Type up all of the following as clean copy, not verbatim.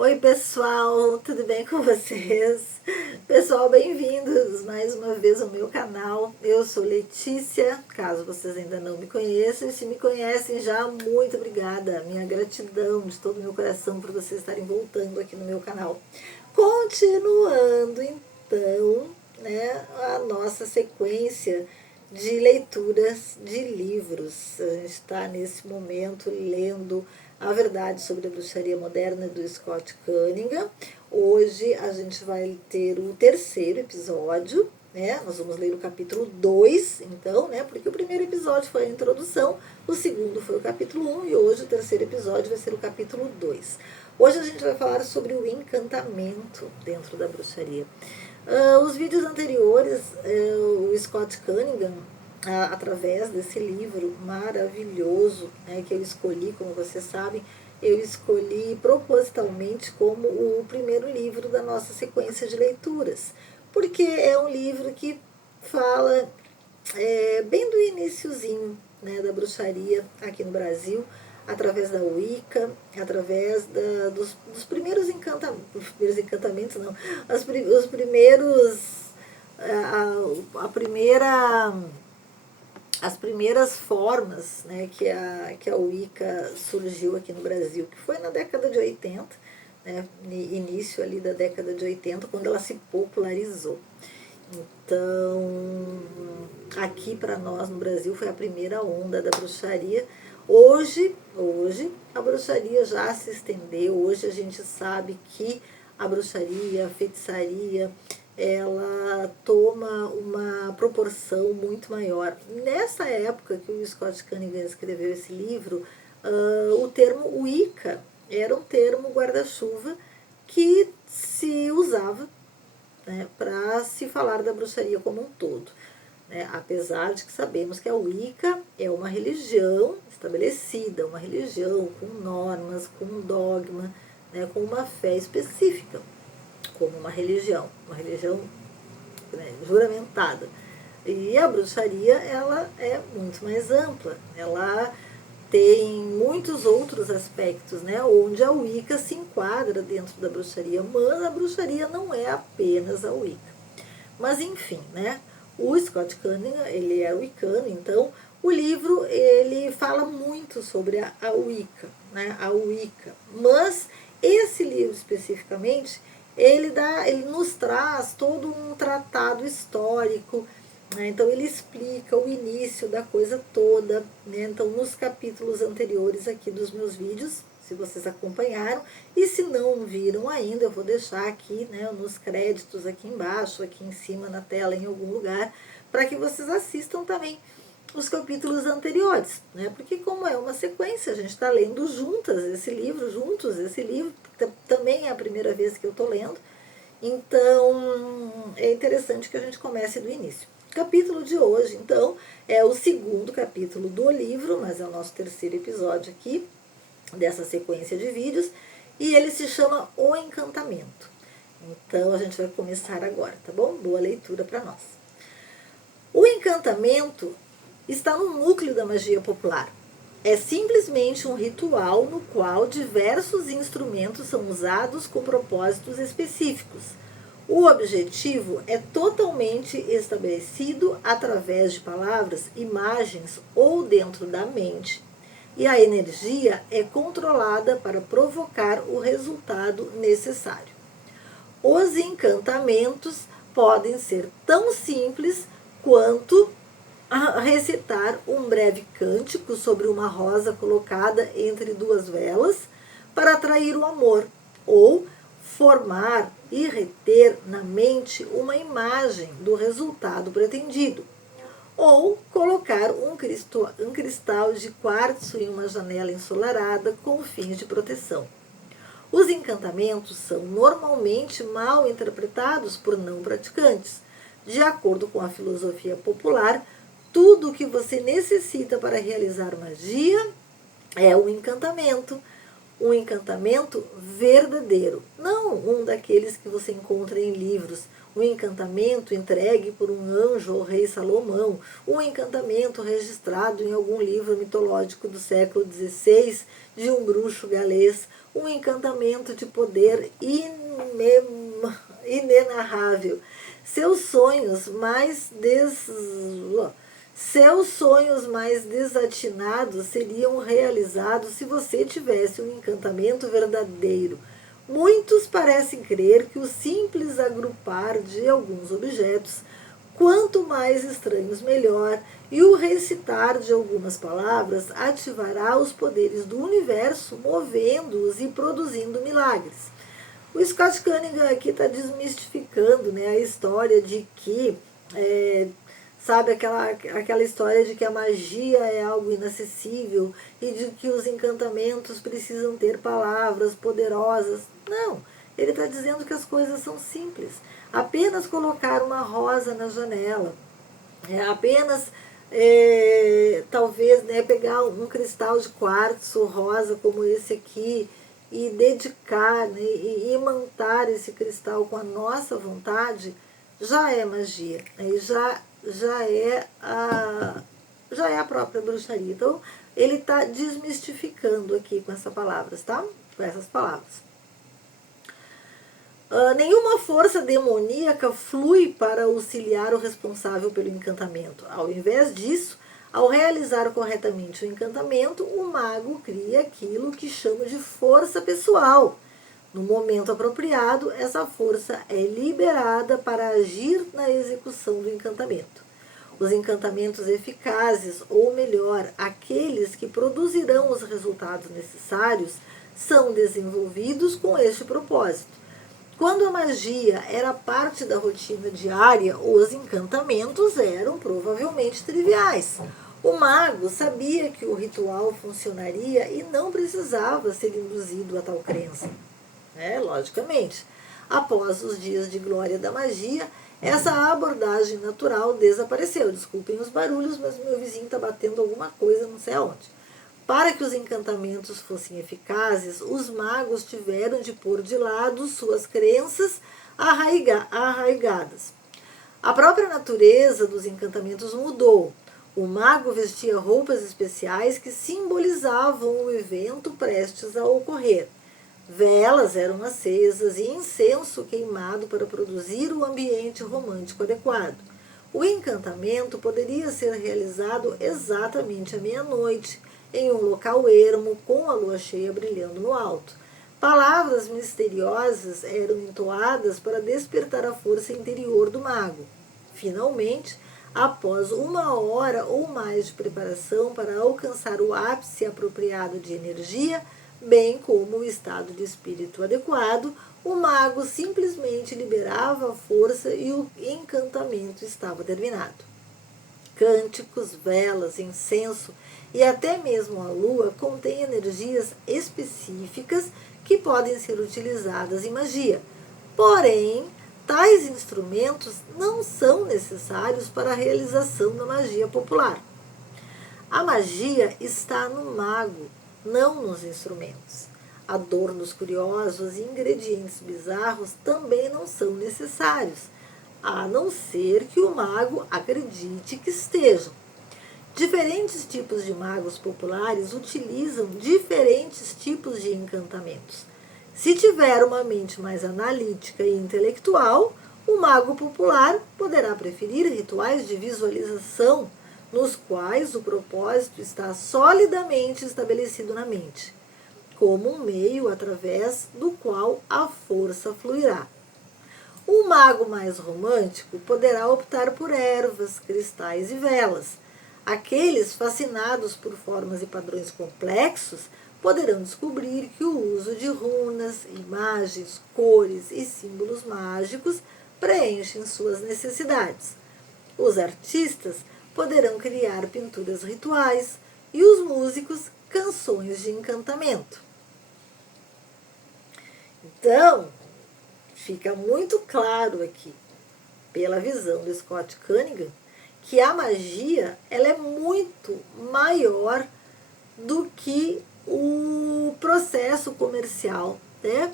Oi pessoal, tudo bem com vocês? Pessoal, bem-vindos mais uma vez ao meu canal. Eu sou Letícia, caso vocês ainda não me conheçam, e se me conhecem já, muito obrigada. Minha gratidão de todo o meu coração por vocês estarem voltando aqui no meu canal. Continuando então, né, a nossa sequência de leituras de livros. A gente está nesse momento lendo A Verdade sobre a Bruxaria Moderna, do Scott Cunningham. Hoje a gente vai ter o terceiro episódio, né? Nós vamos ler o capítulo 2, então, né? Porque o primeiro episódio foi a introdução, o segundo foi o capítulo 1 e hoje o terceiro episódio vai ser o capítulo 2. Hoje a gente vai falar sobre o encantamento dentro da bruxaria. Os vídeos anteriores, o Scott Cunningham, através desse livro maravilhoso, né, que eu escolhi, como vocês sabem, eu escolhi propositalmente como o primeiro livro da nossa sequência de leituras, porque é um livro que fala bem do iniciozinho, né, da bruxaria aqui no Brasil, através da Wicca, através dos primeiros encantamentos, não, os primeiros, as primeiras formas, né, que a Wicca surgiu aqui no Brasil, que foi na década de 80, né, início ali da década de 80, quando ela se popularizou. Então, aqui para nós no Brasil foi a primeira onda da bruxaria. Hoje a bruxaria já se estendeu, hoje a gente sabe que a bruxaria, a feitiçaria, ela toma uma proporção muito maior. Nessa época que o Scott Cunningham escreveu esse livro, o termo Wicca era um termo guarda-chuva que se usava, né, para se falar da bruxaria como um todo. Né? Apesar de que sabemos que a Wicca é uma religião estabelecida, uma religião com normas, com um dogma, né, com uma fé específica, como uma religião, né, juramentada. E a bruxaria, ela é muito mais ampla, ela tem muitos outros aspectos, né, onde a Wicca se enquadra dentro da bruxaria, mas a bruxaria não é apenas a Wicca. Mas enfim, né, o Scott Cunningham, ele é wicano, então o livro ele fala muito sobre a Wicca, né, a Wicca. Mas esse livro especificamente, ele nos traz todo um tratado histórico, né? Então ele explica o início da coisa toda, né? Então nos capítulos anteriores aqui dos meus vídeos, se vocês acompanharam, e se não viram ainda, eu vou deixar aqui, né, nos créditos aqui embaixo, aqui em cima na tela, em algum lugar, para que vocês assistam também os capítulos anteriores, né? Porque como é uma sequência, a gente está lendo juntos esse livro, também é a primeira vez que eu estou lendo, então é interessante que a gente comece do início. O capítulo de hoje, então, é o segundo capítulo do livro, mas é o nosso terceiro episódio aqui, dessa sequência de vídeos, e ele se chama O Encantamento. Então a gente vai começar agora, tá bom? Boa leitura para nós. O encantamento está no núcleo da magia popular. É simplesmente um ritual no qual diversos instrumentos são usados com propósitos específicos. O objetivo é totalmente estabelecido através de palavras, imagens ou dentro da mente, e a energia é controlada para provocar o resultado necessário. Os encantamentos podem ser tão simples quanto recitar um breve cântico sobre uma rosa colocada entre duas velas para atrair o amor, ou formar e reter na mente uma imagem do resultado pretendido, ou colocar um cristal de quartzo em uma janela ensolarada com fins de proteção. Os encantamentos são normalmente mal interpretados por não praticantes. De acordo com a filosofia popular, tudo o que você necessita para realizar magia é um encantamento verdadeiro, não um daqueles que você encontra em livros, um encantamento entregue por um anjo ao rei Salomão, um encantamento registrado em algum livro mitológico do século XVI de um bruxo galês, um encantamento de poder inenarrável. Seus sonhos mais desatinados seriam realizados se você tivesse um encantamento verdadeiro. Muitos parecem crer que o simples agrupar de alguns objetos, quanto mais estranhos melhor, e o recitar de algumas palavras ativará os poderes do universo, movendo-os e produzindo milagres. O Scott Cunningham aqui está desmistificando, né, a história de que, sabe, aquela história de que a magia é algo inacessível e de que os encantamentos precisam ter palavras poderosas. Não, ele está dizendo que as coisas são simples. Apenas colocar uma rosa na janela, apenas talvez, né, pegar um cristal de quartzo rosa como esse aqui e dedicar, né, e imantar esse cristal com a nossa vontade, já é magia, né, já é a própria bruxaria. Então, ele está desmistificando aqui com essas palavras, tá? Com essas palavras. Nenhuma força demoníaca flui para auxiliar o responsável pelo encantamento. Ao invés disso, ao realizar corretamente o encantamento, o mago cria aquilo que chama de força pessoal. No momento apropriado, essa força é liberada para agir na execução do encantamento. Os encantamentos eficazes, ou melhor, aqueles que produzirão os resultados necessários, são desenvolvidos com este propósito. Quando a magia era parte da rotina diária, os encantamentos eram provavelmente triviais. O mago sabia que o ritual funcionaria e não precisava ser induzido a tal crença. Logicamente, após os dias de glória da magia, essa abordagem natural desapareceu. Desculpem os barulhos, mas meu vizinho está batendo alguma coisa, não sei aonde. Para que os encantamentos fossem eficazes, os magos tiveram de pôr de lado suas crenças arraigadas. A própria natureza dos encantamentos mudou. O mago vestia roupas especiais que simbolizavam o evento prestes a ocorrer. Velas eram acesas e incenso queimado para produzir o ambiente romântico adequado. O encantamento poderia ser realizado exatamente à meia-noite, em um local ermo, com a lua cheia brilhando no alto. Palavras misteriosas eram entoadas para despertar a força interior do mago. Finalmente, após 1 hora ou mais de preparação para alcançar o ápice apropriado de energia, bem como o estado de espírito adequado, o mago simplesmente liberava a força e o encantamento estava terminado. Cânticos, velas, incenso e até mesmo a lua contêm energias específicas que podem ser utilizadas em magia. Porém, tais instrumentos não são necessários para a realização da magia popular. A magia está no mago, não nos instrumentos. Adornos curiosos e ingredientes bizarros também não são necessários, a não ser que o mago acredite que estejam. Diferentes tipos de magos populares utilizam diferentes tipos de encantamentos. Se tiver uma mente mais analítica e intelectual, o mago popular poderá preferir rituais de visualização, nos quais o propósito está solidamente estabelecido na mente, como um meio através do qual a força fluirá. Um mago mais romântico poderá optar por ervas, cristais e velas. Aqueles fascinados por formas e padrões complexos poderão descobrir que o uso de runas, imagens, cores e símbolos mágicos preenchem suas necessidades. Os artistas poderão criar pinturas rituais e os músicos canções de encantamento. Então, fica muito claro aqui, pela visão do Scott Cunningham, que a magia ela é muito maior do que o processo comercial, né?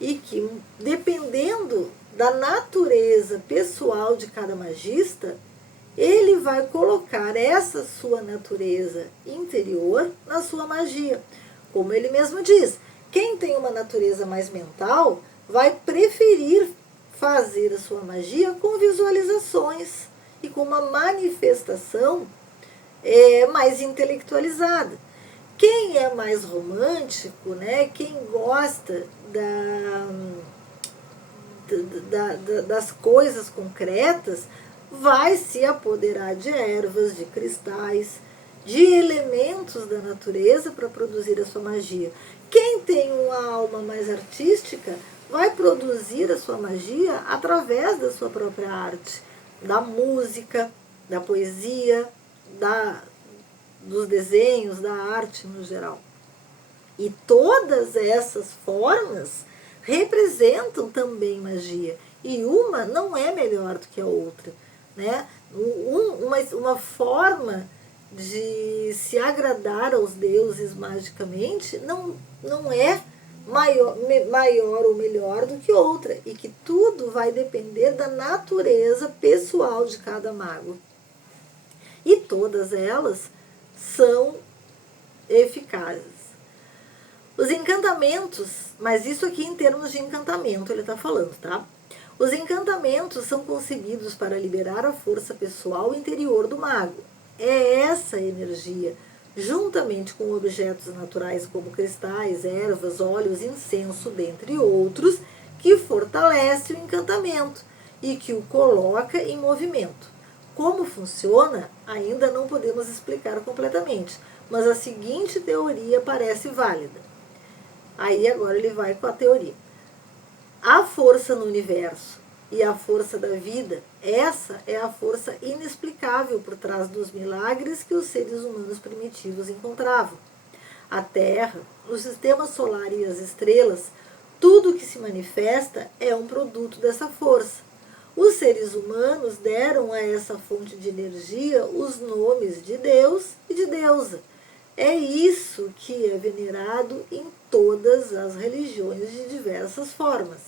e que, dependendo da natureza pessoal de cada magista, ele vai colocar essa sua natureza interior na sua magia. Como ele mesmo diz, quem tem uma natureza mais mental vai preferir fazer a sua magia com visualizações e com uma manifestação mais intelectualizada. Quem é mais romântico, né, quem gosta das coisas concretas, vai se apoderar de ervas, de cristais, de elementos da natureza para produzir a sua magia. Quem tem uma alma mais artística vai produzir a sua magia através da sua própria arte, da música, da poesia, dos desenhos, da arte no geral. E todas essas formas representam também magia. E uma não é melhor do que a outra, né? Uma forma de se agradar aos deuses magicamente não é maior ou melhor do que outra. E que tudo vai depender da natureza pessoal de cada mago. E todas elas são eficazes. Os encantamentos, mas isso aqui em termos de encantamento ele está falando, tá? Os encantamentos são concebidos para liberar a força pessoal interior do mago. É essa energia, juntamente com objetos naturais como cristais, ervas, óleos, incenso, dentre outros, que fortalece o encantamento e que o coloca em movimento. Como funciona, ainda não podemos explicar completamente, mas a seguinte teoria parece válida. Aí agora ele vai com a teoria. A força no universo e a força da vida, essa é a força inexplicável por trás dos milagres que os seres humanos primitivos encontravam. A Terra, o sistema solar e as estrelas, tudo que se manifesta é um produto dessa força. Os seres humanos deram a essa fonte de energia os nomes de Deus e de deusa. É isso que é venerado em todas as religiões de diversas formas.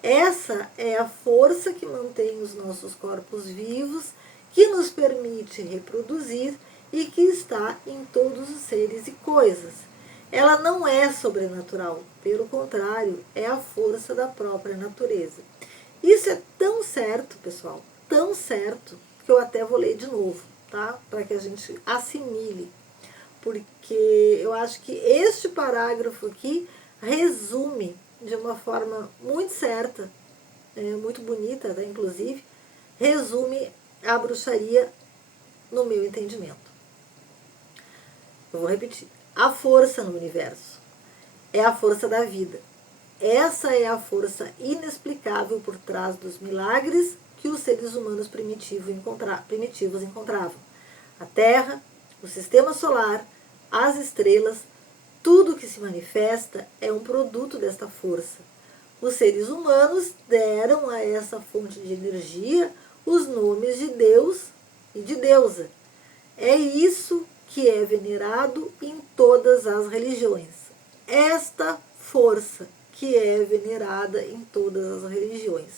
Essa é a força que mantém os nossos corpos vivos, que nos permite reproduzir e que está em todos os seres e coisas. Ela não é sobrenatural, pelo contrário, é a força da própria natureza. Isso é tão certo, pessoal, tão certo, que eu até vou ler de novo, tá? Para que a gente assimile. Porque eu acho que este parágrafo aqui resume de uma forma muito certa, muito bonita, tá, inclusive, resume a bruxaria no meu entendimento. Eu vou repetir. A força no universo é a força da vida. Essa é a força inexplicável por trás dos milagres que os seres humanos primitivos encontravam. A Terra, o sistema solar, as estrelas, tudo que se manifesta é um produto desta força. Os seres humanos deram a essa fonte de energia os nomes de Deus e de deusa. É isso que é venerado em todas as religiões. Esta força que é venerada em todas as religiões,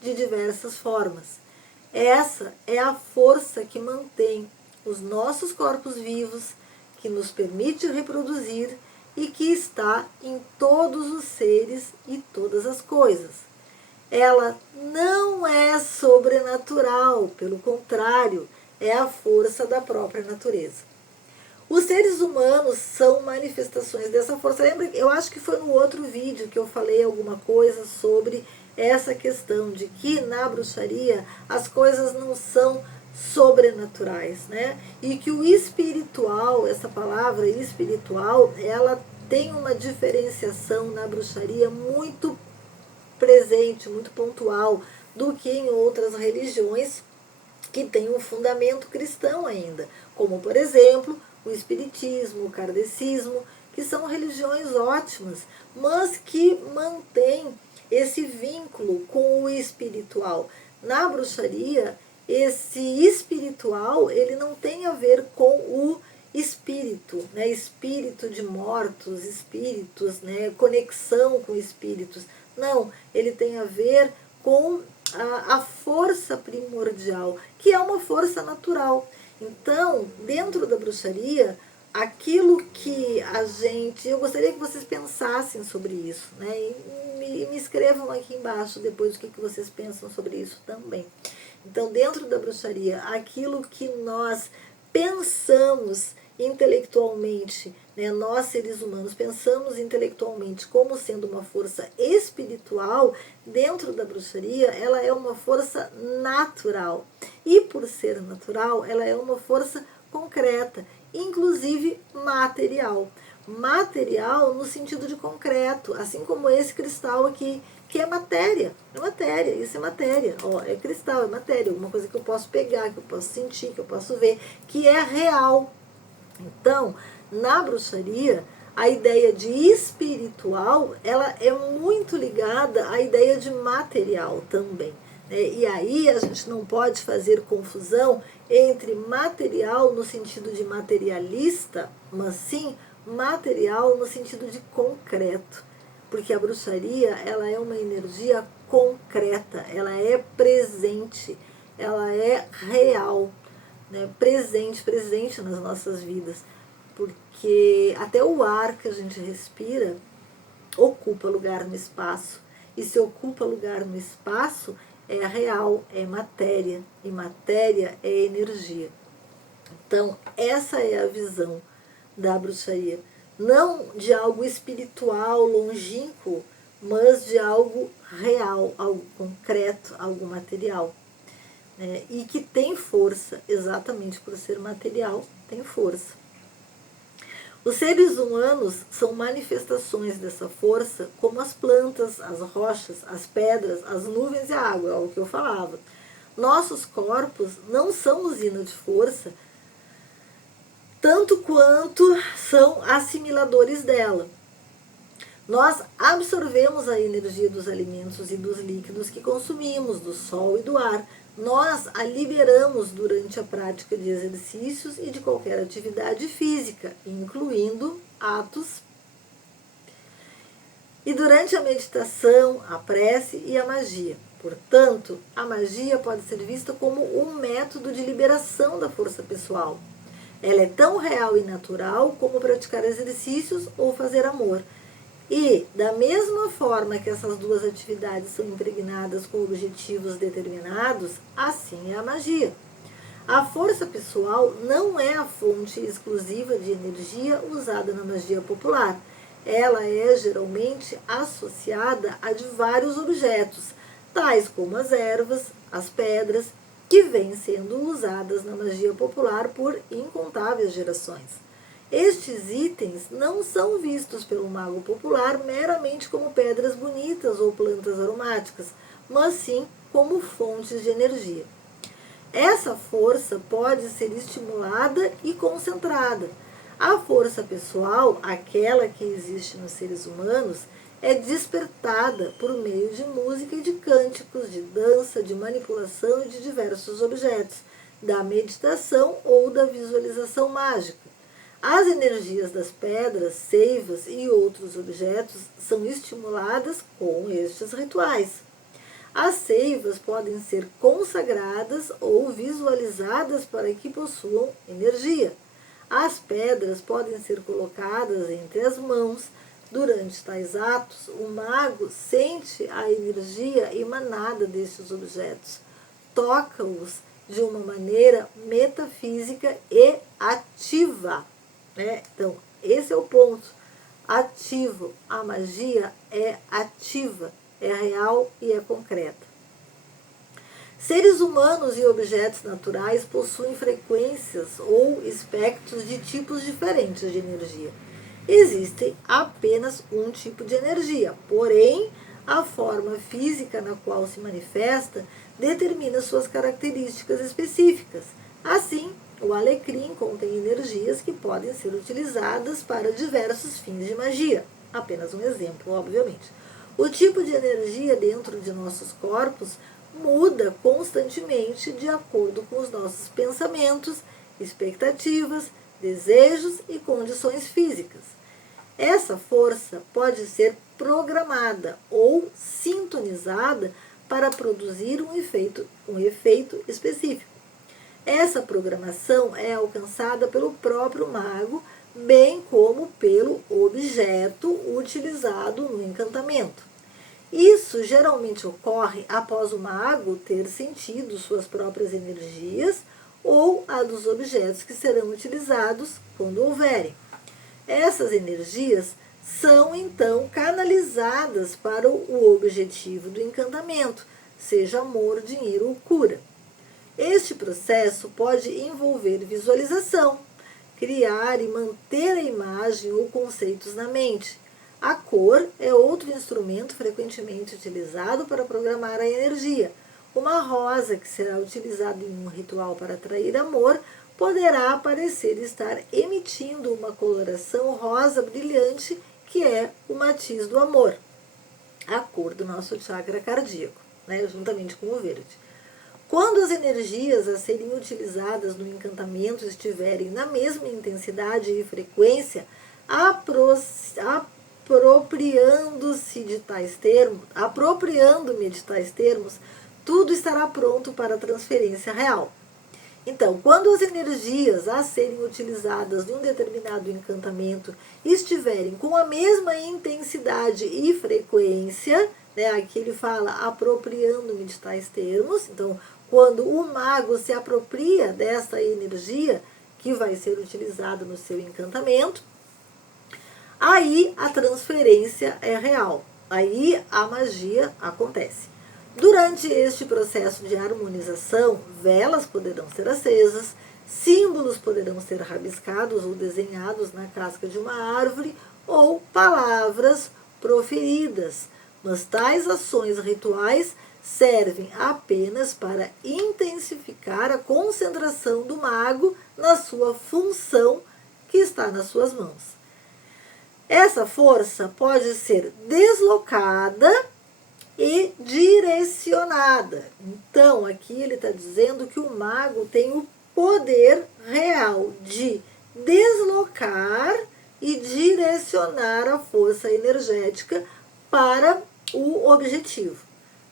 de diversas formas. Essa é a força que mantém os nossos corpos vivos, que nos permite reproduzir e que está em todos os seres e todas as coisas. Ela não é sobrenatural, pelo contrário, é a força da própria natureza. Os seres humanos são manifestações dessa força. Lembra, eu acho que foi no outro vídeo que eu falei alguma coisa sobre essa questão de que na bruxaria as coisas não são sobrenaturais, né? E que o espiritual, essa palavra espiritual, ela tem uma diferenciação na bruxaria muito presente, muito pontual, do que em outras religiões que têm um fundamento cristão ainda, como, por exemplo, o espiritismo, o kardecismo, que são religiões ótimas, mas que mantêm esse vínculo com o espiritual. Na bruxaria, esse espiritual, ele não tem a ver com o espírito, né? Espírito de mortos, espíritos, né? Conexão com espíritos. Não, ele tem a ver com a força primordial, que é uma força natural. Então, dentro da bruxaria, aquilo que a gente... Eu gostaria que vocês pensassem sobre isso, né? E me escrevam aqui embaixo depois o que vocês pensam sobre isso também. Então, dentro da bruxaria, aquilo que nós pensamos intelectualmente, né, nós seres humanos pensamos intelectualmente como sendo uma força espiritual, dentro da bruxaria ela é uma força natural. E por ser natural, ela é uma força concreta, inclusive material. Material no sentido de concreto, assim como esse cristal aqui, que é matéria, isso é matéria, ó, é cristal, é matéria, alguma coisa que eu posso pegar, que eu posso sentir, que eu posso ver, que é real. Então, na bruxaria, a ideia de espiritual, ela é muito ligada à ideia de material também, né? E aí a gente não pode fazer confusão entre material no sentido de materialista, mas sim material no sentido de concreto. Porque a bruxaria, ela é uma energia concreta, ela é presente, ela é real, né? Presente nas nossas vidas. Porque até o ar que a gente respira ocupa lugar no espaço. E se ocupa lugar no espaço, é real, é matéria. E matéria é energia. Então, essa é a visão da bruxaria. Não de algo espiritual, longínquo, mas de algo real, algo concreto, algo material. E que tem força, exatamente por ser material, tem força. Os seres humanos são manifestações dessa força, como as plantas, as rochas, as pedras, as nuvens e a água, é o que eu falava. Nossos corpos não são usina de força, tanto quanto são assimiladores dela. Nós absorvemos a energia dos alimentos e dos líquidos que consumimos, do sol e do ar. Nós a liberamos durante a prática de exercícios e de qualquer atividade física, incluindo atos. E durante a meditação, a prece e a magia. Portanto, a magia pode ser vista como um método de liberação da força pessoal. Ela é tão real e natural como praticar exercícios ou fazer amor. E, da mesma forma que essas duas atividades são impregnadas com objetivos determinados, assim é a magia. A força pessoal não é a fonte exclusiva de energia usada na magia popular. Ela é geralmente associada a de vários objetos, tais como as ervas, as pedras, que vêm sendo usadas na magia popular por incontáveis gerações. Estes itens não são vistos pelo mago popular meramente como pedras bonitas ou plantas aromáticas, mas sim como fontes de energia. Essa força pode ser estimulada e concentrada. A força pessoal, aquela que existe nos seres humanos, é despertada por meio de música e de cânticos, de dança, de manipulação e de diversos objetos, da meditação ou da visualização mágica. As energias das pedras, seivas e outros objetos são estimuladas com estes rituais. As seivas podem ser consagradas ou visualizadas para que possuam energia. As pedras podem ser colocadas entre as mãos. Durante tais atos, o mago sente a energia emanada destes objetos, toca-os de uma maneira metafísica e ativa. Então, esse é o ponto. Ativo. A magia é ativa, é real e é concreta. Seres humanos e objetos naturais possuem frequências ou espectros de tipos diferentes de energia. Existe apenas um tipo de energia, porém, a forma física na qual se manifesta determina suas características específicas. Assim, o alecrim contém energias que podem ser utilizadas para diversos fins de magia. Apenas um exemplo, obviamente. O tipo de energia dentro de nossos corpos muda constantemente de acordo com os nossos pensamentos, expectativas, desejos e condições físicas. Essa força pode ser programada ou sintonizada para produzir um efeito específico. Essa programação é alcançada pelo próprio mago, bem como pelo objeto utilizado no encantamento. Isso geralmente ocorre após o mago ter sentido suas próprias energias ou a dos objetos que serão utilizados quando houverem. Essas energias são então canalizadas para o objetivo do encantamento, seja amor, dinheiro ou cura. Este processo pode envolver visualização, criar e manter a imagem ou conceitos na mente. A cor é outro instrumento frequentemente utilizado para programar a energia. Uma rosa que será utilizada em um ritual para atrair amor poderá parecer estar emitindo uma coloração rosa brilhante, que é o matiz do amor, a cor do nosso chakra cardíaco, né, juntamente com o verde. Quando as energias a serem utilizadas no encantamento estiverem na mesma intensidade e frequência, apropriando-me de tais termos, tudo estará pronto para a transferência real. Então, quando as energias a serem utilizadas num determinado encantamento estiverem com a mesma intensidade e frequência, né, aqui ele fala apropriando-me de tais termos, então, quando o mago se apropria dessa energia que vai ser utilizada no seu encantamento, aí a transferência é real, aí a magia acontece. Durante este processo de harmonização, velas poderão ser acesas, símbolos poderão ser rabiscados ou desenhados na casca de uma árvore ou palavras proferidas, mas tais ações rituais servem apenas para intensificar a concentração do mago na sua função que está nas suas mãos. Essa força pode ser deslocada e direcionada. Então, aqui ele está dizendo que o mago tem o poder real de deslocar e direcionar a força energética para o objetivo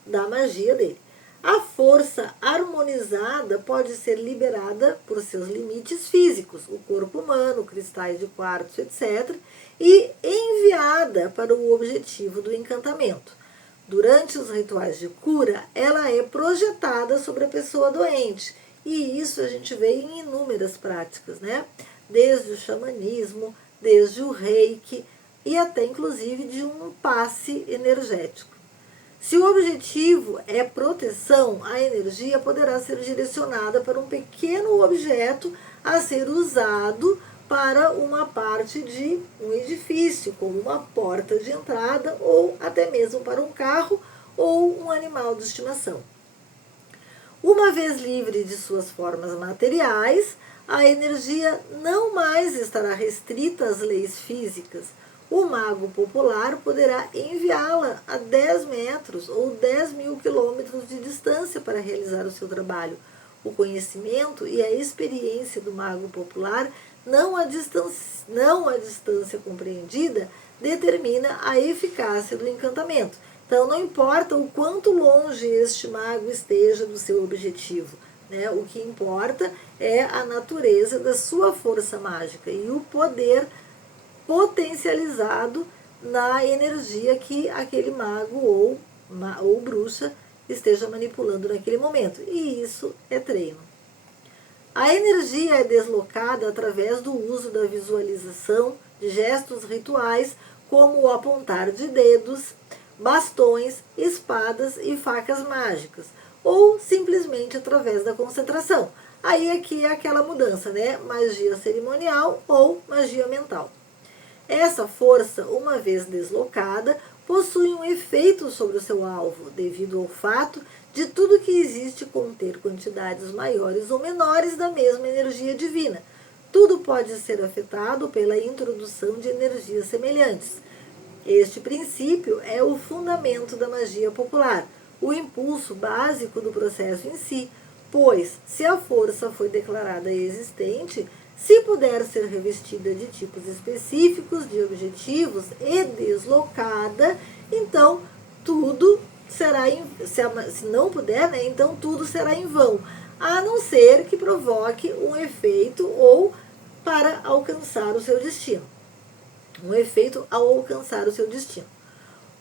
da magia dele. A força harmonizada pode ser liberada por seus limites físicos, o corpo humano, cristais de quartzo, etc., e enviada para o objetivo do encantamento. Durante os rituais de cura, ela é projetada sobre a pessoa doente. E isso a gente vê em inúmeras práticas, né? Desde o xamanismo, desde o reiki e até inclusive de um passe energético. Se o objetivo é proteção, a energia poderá ser direcionada para um pequeno objeto a ser usado para uma parte de um edifício, como uma porta de entrada, ou até mesmo para um carro ou um animal de estimação. Uma vez livre de suas formas materiais, a energia não mais estará restrita às leis físicas. O mago popular poderá enviá-la a 10 metros ou 10.000 quilômetros de distância para realizar o seu trabalho. O conhecimento e a experiência do mago popular, não a distância compreendida, determina a eficácia do encantamento. Então, não importa o quanto longe este mago esteja do seu objetivo, né? O que importa é a natureza da sua força mágica e o poder potencializado na energia que aquele mago ou bruxa esteja manipulando naquele momento. E isso é treino. A energia é deslocada através do uso da visualização de gestos rituais, como o apontar de dedos, bastões, espadas e facas mágicas, ou simplesmente através da concentração. Aí aqui é aquela mudança, né? Magia cerimonial ou magia mental. Essa força, uma vez deslocada, possui um efeito sobre o seu alvo, devido ao fato de tudo que existe conter quantidades maiores ou menores da mesma energia divina. Tudo pode ser afetado pela introdução de energias semelhantes. Este princípio é o fundamento da magia popular, o impulso básico do processo em si, pois, se a força foi declarada existente, Se puder ser revestida de tipos específicos, de objetivos e deslocada, então tudo será, se não puder, né, então tudo será em vão, a não ser que provoque um efeito ou para alcançar o seu destino. Um efeito ao alcançar o seu destino.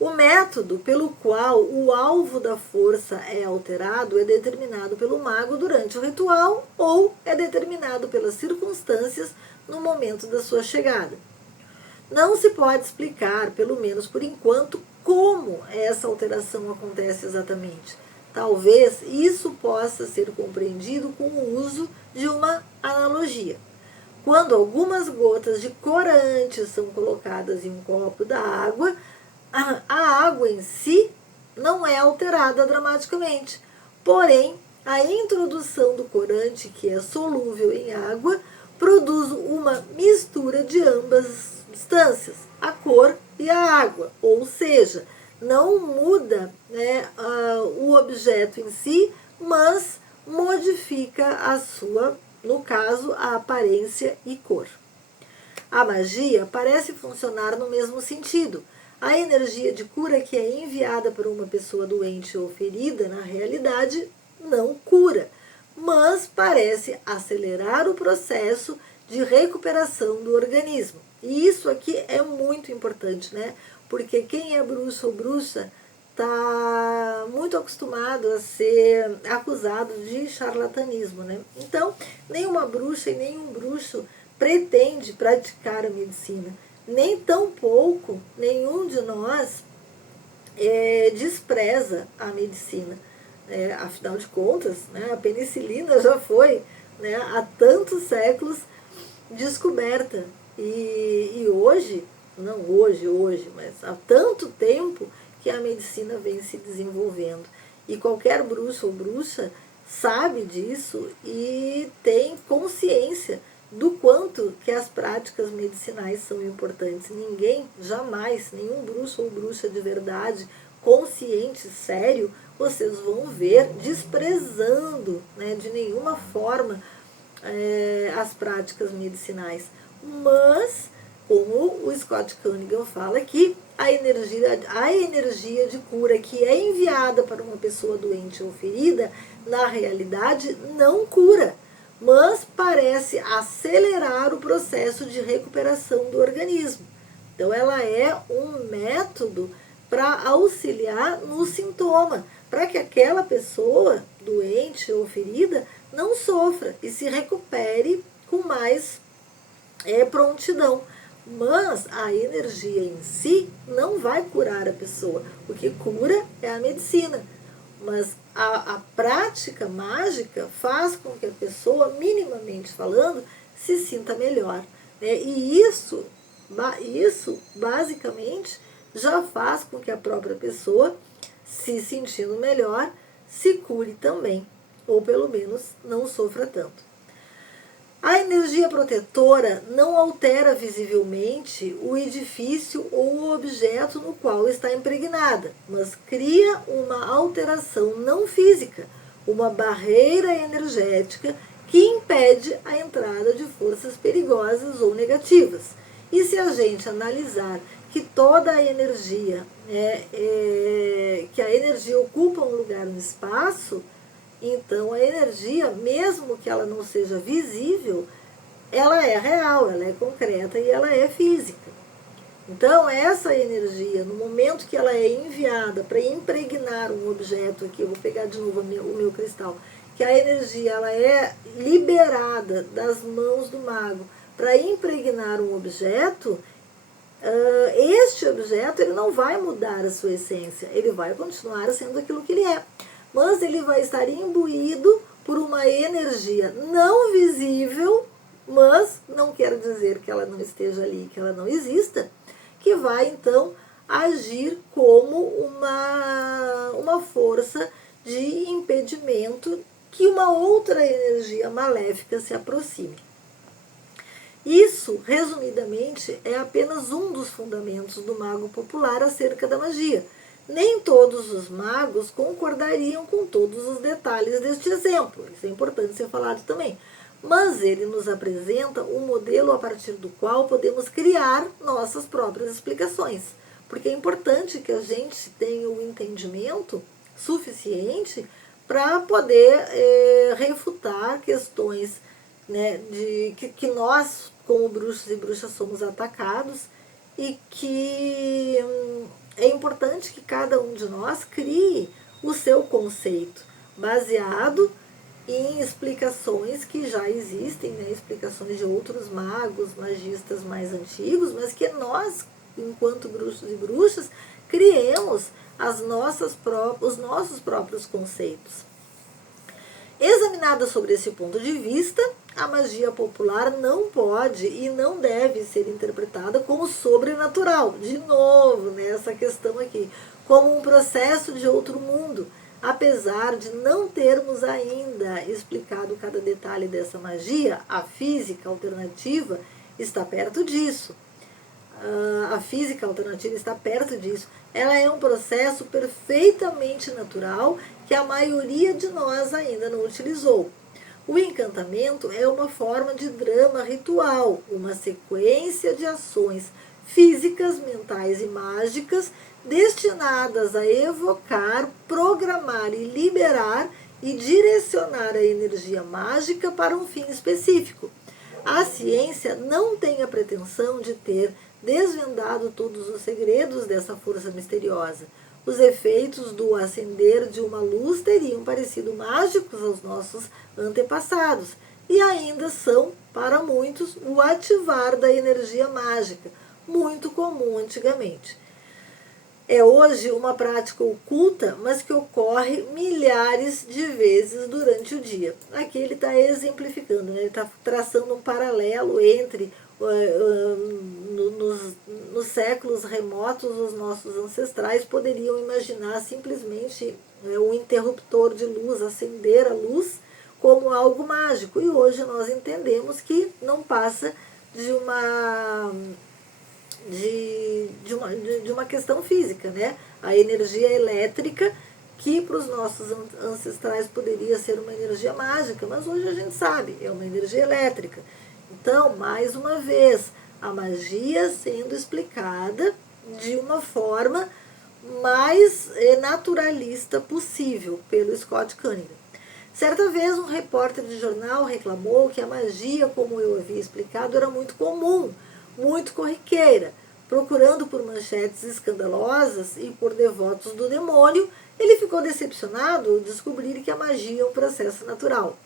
O método pelo qual o alvo da força é alterado é determinado pelo mago durante o ritual ou é determinado pelas circunstâncias no momento da sua chegada. Não se pode explicar, pelo menos por enquanto, como essa alteração acontece exatamente. Talvez isso possa ser compreendido com o uso de uma analogia. Quando algumas gotas de corante são colocadas em um copo da água, a água em si não é alterada dramaticamente. Porém, a introdução do corante, que é solúvel em água, produz uma mistura de ambas substâncias, a cor e a água. Ou seja, não muda, né, o objeto em si, mas modifica a sua, no caso, a aparência e cor. A magia parece funcionar no mesmo sentido. A energia de cura que é enviada para uma pessoa doente ou ferida, na realidade, não cura, mas parece acelerar o processo de recuperação do organismo. E isso aqui é muito importante, né? Porque quem é bruxo ou bruxa está muito acostumado a ser acusado de charlatanismo, né? Então, nenhuma bruxa e nenhum bruxo pretende praticar a medicina. Nem tampouco nenhum de nós despreza a medicina. Afinal de contas, né, a penicilina já foi, né, há tantos séculos descoberta. E hoje, não hoje, mas há tanto tempo que a medicina vem se desenvolvendo. E qualquer bruxo ou bruxa sabe disso e tem consciência do quanto que as práticas medicinais são importantes. Ninguém, jamais, nenhum bruxo ou bruxa de verdade, consciente, sério, vocês vão ver desprezando, né, de nenhuma forma as práticas medicinais. Mas, como o Scott Cunningham fala aqui, a energia de cura que é enviada para uma pessoa doente ou ferida, na realidade não cura, mas parece acelerar o processo de recuperação do organismo. Então, ela é um método para auxiliar no sintoma, para que aquela pessoa doente ou ferida não sofra e se recupere com mais prontidão. Mas a energia em si não vai curar a pessoa. O que cura é a medicina. Mas a prática mágica faz com que a pessoa, minimamente falando, se sinta melhor, né? E isso basicamente já faz com que a própria pessoa, se sentindo melhor, se cure também, ou pelo menos não sofra tanto. A energia protetora não altera visivelmente o edifício ou o objeto no qual está impregnada, mas cria uma alteração não física, uma barreira energética que impede a entrada de forças perigosas ou negativas. E se a gente analisar que toda a energia, que a energia ocupa um lugar no espaço, então a energia, mesmo que ela não seja visível, ela é real, ela é concreta e ela é física. Então essa energia, no momento que ela é enviada para impregnar um objeto, aqui eu vou pegar de novo o meu cristal, que a energia ela é liberada das mãos do mago para impregnar um objeto, este objeto ele não vai mudar a sua essência, ele vai continuar sendo aquilo que ele é. Mas ele vai estar imbuído por uma energia não visível, mas não quer dizer que ela não esteja ali, que ela não exista, que vai então agir como uma força de impedimento que uma outra energia maléfica se aproxime. Isso, resumidamente, é apenas um dos fundamentos do mago popular acerca da magia. Nem todos os magos concordariam com todos os detalhes deste exemplo. Isso é importante ser falado também. mas ele nos apresenta um modelo a partir do qual podemos criar nossas próprias explicações. Porque é importante que a gente tenha o entendimento suficiente para poder refutar questões, né, de que nós, como bruxos e bruxas, somos atacados, e que é importante que cada um de nós crie o seu conceito, baseado em explicações que já existem, né, explicações de outros magos, magistas mais antigos, mas que nós, enquanto bruxos e bruxas, criemos os nossos próprios conceitos. Examinada sobre esse ponto de vista, a magia popular não pode e não deve ser interpretada como sobrenatural. De novo, nessa questão aqui, como um processo de outro mundo, apesar de não termos ainda explicado cada detalhe dessa magia. A física alternativa está perto disso. A física alternativa está perto disso. Ela é um processo perfeitamente natural que a maioria de nós ainda não utilizou. O encantamento é uma forma de drama ritual, uma sequência de ações físicas, mentais e mágicas destinadas a evocar, programar e liberar e direcionar a energia mágica para um fim específico. A ciência não tem a pretensão de ter desvendado todos os segredos dessa força misteriosa. Os efeitos do acender de uma luz teriam parecido mágicos aos nossos antepassados e ainda são, para muitos, o ativar da energia mágica, muito comum antigamente. É hoje uma prática oculta, mas que ocorre milhares de vezes durante o dia. Aqui ele está exemplificando, né? Ele está traçando um paralelo entre nos séculos remotos, os nossos ancestrais poderiam imaginar simplesmente um interruptor de luz, acender a luz como algo mágico. E hoje nós entendemos que não passa de uma questão física, né? A energia elétrica, que para os nossos ancestrais poderia ser uma energia mágica, mas hoje a gente sabe, é uma energia elétrica. Então, mais uma vez, a magia sendo explicada de uma forma mais naturalista possível pelo Scott Cunningham. Certa vez, um repórter de jornal reclamou que a magia, como eu havia explicado, era muito comum, muito corriqueira. Procurando por manchetes escandalosas e por devotos do demônio, ele ficou decepcionado ao descobrir que a magia é um processo natural.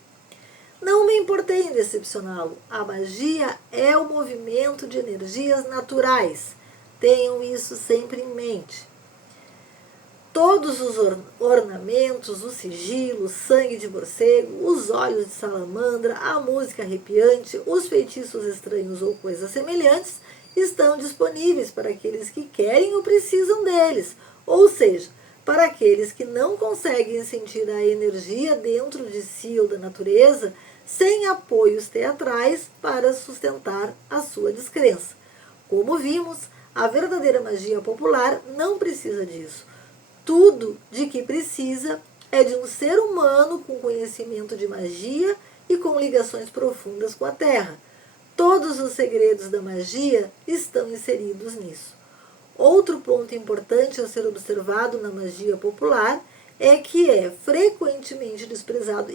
Não me importei em decepcioná-lo. A magia é o movimento de energias naturais. Tenham isso sempre em mente. Todos os ornamentos, o sigilo, o sangue de morcego, os olhos de salamandra, a música arrepiante, os feitiços estranhos ou coisas semelhantes estão disponíveis para aqueles que querem ou precisam deles, ou seja, para aqueles que não conseguem sentir a energia dentro de si ou da natureza, sem apoios teatrais para sustentar a sua descrença. Como vimos, a verdadeira magia popular não precisa disso. Tudo de que precisa é de um ser humano com conhecimento de magia e com ligações profundas com a Terra. Todos os segredos da magia estão inseridos nisso. Outro ponto importante a ser observado na magia popular é que é frequentemente desprezado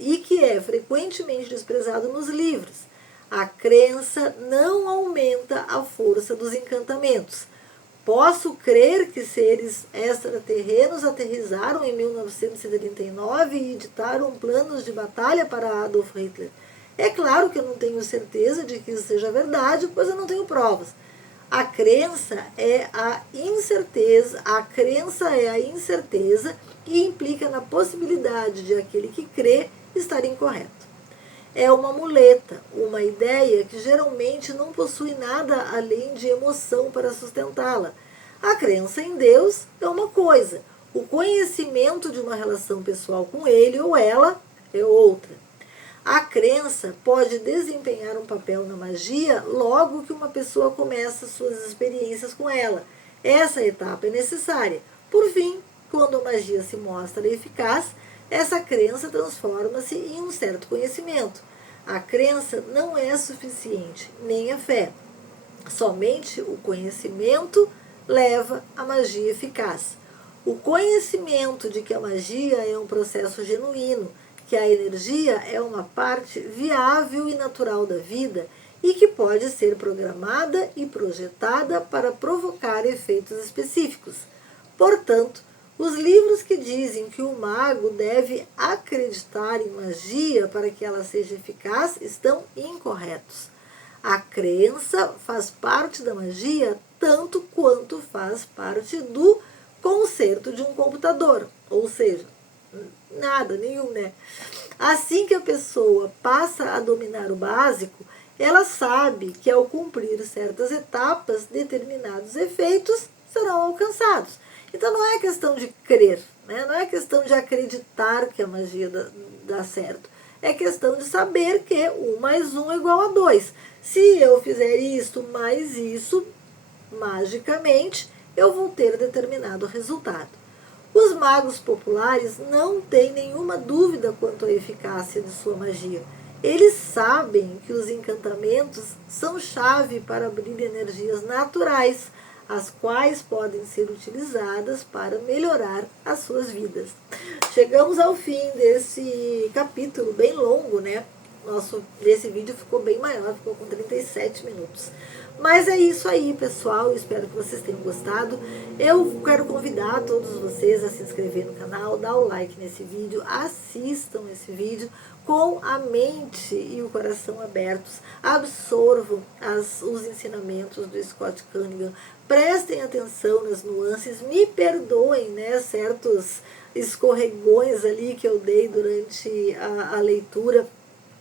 nos livros. A crença não aumenta a força dos encantamentos. Posso crer que seres extraterrenos aterrissaram em 1939 e editaram planos de batalha para Adolf Hitler. É claro que eu não tenho certeza de que isso seja verdade, pois eu não tenho provas. A crença é a incerteza que implica na possibilidade de aquele que crê estar incorreto. É uma muleta, uma ideia que geralmente não possui nada além de emoção para sustentá-la. A crença em Deus é uma coisa, o conhecimento de uma relação pessoal com ele ou ela é outra. A crença pode desempenhar um papel na magia logo que uma pessoa começa suas experiências com ela. Essa etapa é necessária. Por fim, quando a magia se mostra eficaz, essa crença transforma-se em um certo conhecimento. A crença não é suficiente, nem a fé. Somente o conhecimento leva à magia eficaz. O conhecimento de que a magia é um processo genuíno, que a energia é uma parte viável e natural da vida e que pode ser programada e projetada para provocar efeitos específicos. Portanto, os livros que dizem que o mago deve acreditar em magia para que ela seja eficaz estão incorretos. A crença faz parte da magia tanto quanto faz parte do conserto de um computador, ou seja, nada, nenhum, né? Assim que a pessoa passa a dominar o básico, ela sabe que ao cumprir certas etapas, determinados efeitos serão alcançados. Então não é questão de crer, né? Não é questão de acreditar que a magia dá certo. É questão de saber que 1 mais 1 é igual a 2. Se eu fizer isso mais isso, magicamente, eu vou ter determinado resultado. Os magos populares não têm nenhuma dúvida quanto à eficácia de sua magia. Eles sabem que os encantamentos são chave para abrir energias naturais, as quais podem ser utilizadas para melhorar as suas vidas. Chegamos ao fim desse capítulo bem longo, né? Esse vídeo ficou bem maior, ficou com 37 minutos. Mas é isso aí, pessoal. Eu espero que vocês tenham gostado. Eu quero convidar todos vocês a se inscrever no canal, dar o like nesse vídeo, assistam esse vídeo com a mente e o coração abertos, absorvam os ensinamentos do Scott Cunningham, prestem atenção nas nuances, me perdoem, né, certos escorregões ali que eu dei durante a leitura.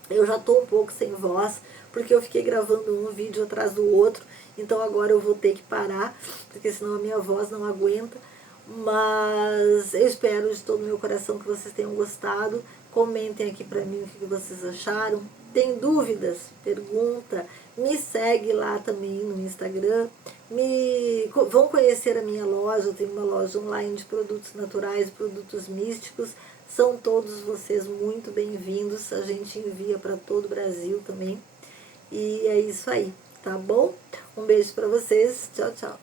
Eu já estou um pouco sem voz, porque eu fiquei gravando um vídeo atrás do outro, então agora eu vou ter que parar, porque senão a minha voz não aguenta. Mas eu espero de todo o meu coração que vocês tenham gostado. Comentem aqui para mim o que vocês acharam. Tem dúvidas? Pergunta. Me segue lá também no Instagram. Vão conhecer a minha loja. Eu tenho uma loja online de produtos naturais, produtos místicos. São todos vocês muito bem-vindos. A gente envia para todo o Brasil também. E é isso aí, tá bom? Um beijo para vocês. Tchau, tchau.